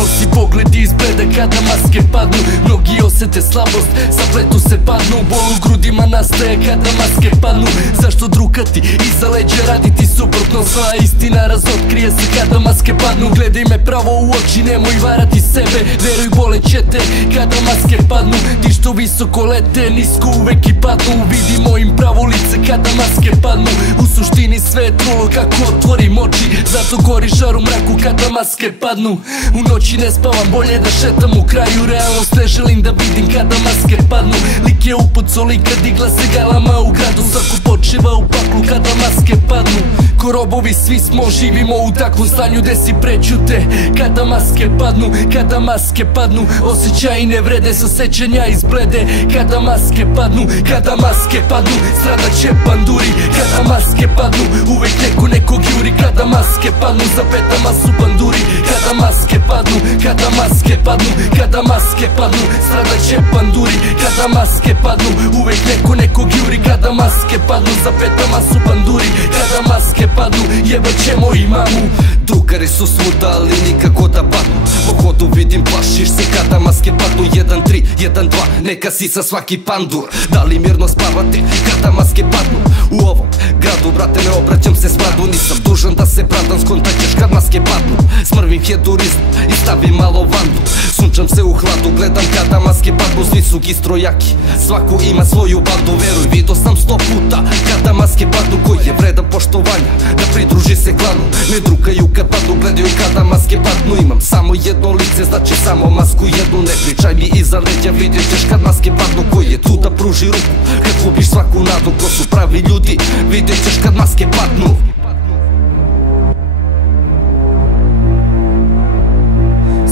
si pogled izgleda kada maske padnu. Mnogi osete slabost, zapletu se padnu. Bol u grudima nastaje kada maske padnu. Zašto drukati, iza leđa raditi suprotno? Sva istina razotkrije se kada maske padnu. Gledaj me pravo u oči, nemoj varati sebe. Veruj, boleće te kada maske padnu. Ti što visoko lete, nisko uvek i padnu. Vidimo im pravo lice kada maske padnu. U suštini sve je trulo kako otvorim oči. Zato gori žar u mraku kada maske padnu. U noći ne spavam, bolje da šetam u kraju. Realnost ne želim da vidim kada maske padnu. Lik je upucao lika, digla se galama u gradu. Svako počeva u paklu kada maske padnu. Ko robovi svi smo, živimo u takvom stanju gde si prećute kada maske padnu. Kada maske padnu, osjećaji ne vrede, sa sećanja izblede. Kada maske padnu, kada maske padnu, stradat će panduri. Kada maske padnu, uvek neko nekog juri. Kada maske padnu, za petama su panduri. Kada maske padnu, kada maske padnu, kada maske padnu, stradat će panduri. Kada maske padnu, uvek neko nekog juri. Kada maske padnu, za petama su panduri. Kada maske padnu, jebat ćemo i mamu. Drugari su svuda, ali nikako da padnu. Po hodu vidim, plašiš se kada maske padnu. 1, 3, 1, 2, neka sisa svaki pandur. Da li mirno spavate kada maske padnu? U ovom gradu, brate, ne obraćam se smradu. Nisam dužan da se pravdam, skontaćeš kad maske padnu. Smrvim hedurist i stavim malo vandu. Sunčam se u hladu, gledam kada maske padnu. Svi su gistrojaki, svako ima svoju bandu. Veruj, vidio sam 100 puta kada maske padnu. Ko je vredan poštovanja, da pridruži se klanu. Ne drukaju kad padnu, gledaju kada maske padnu. Imam samo jedno lice, znači samo masku jednu. Ne pričaj mi iza leđa, vidjet ćeš kad maske padnu. Ko je tu da pruži ruku, kad gubiš svaku nadu. Ko su pravi ljudi, vidjet ćeš kad maske padnu.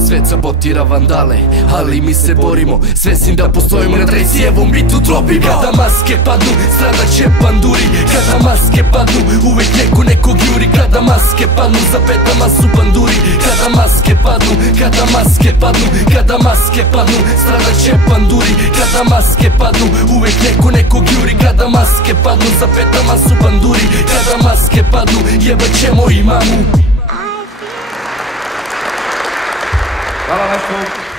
Svet sabotira vandale, ali mi se borimo. Svesni da postojimo na Trejsijevom bitu trobimo. Kada maske padnu, stradat će panduri. Kada maske padnu, uvek neko nekog juri. Kada maske padnu, za petama su panduri. Kada maske padnu, kada maske padnu, kada maske padnu, stradat će panduri. Kada maske padnu, uvek neko nekog juri. Kada maske padnu, za petama su panduri. Kada maske padnu, jebat ćemo i mamu. Hvala nešto.